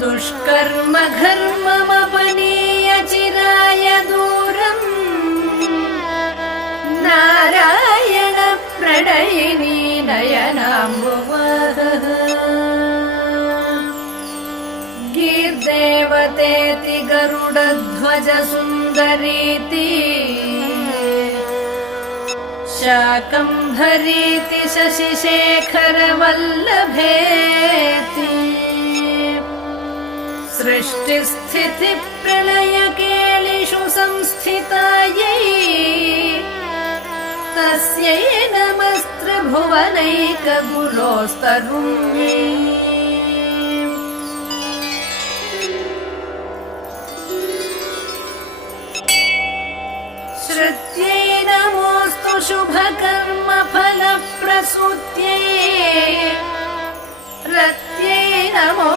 दुष्कर्म घर्ममपनीय चिराय दूरम् नारायण प्रणयिनी नयनाम्बुवः गीर्देवतेति गरुडध्वज सुन्दरीति शाकम्भरीति शशिशेखर वल्लभेति सृष्टिस्थिति प्रलयकेलिषु संस्थितायै तस्यै नमस्त्रिभुवनैकगुरोस्तरुण्यै श्रुत्यै नमोऽस्तु शुभकर्मफलप्रसूत्यै रत्यै नमो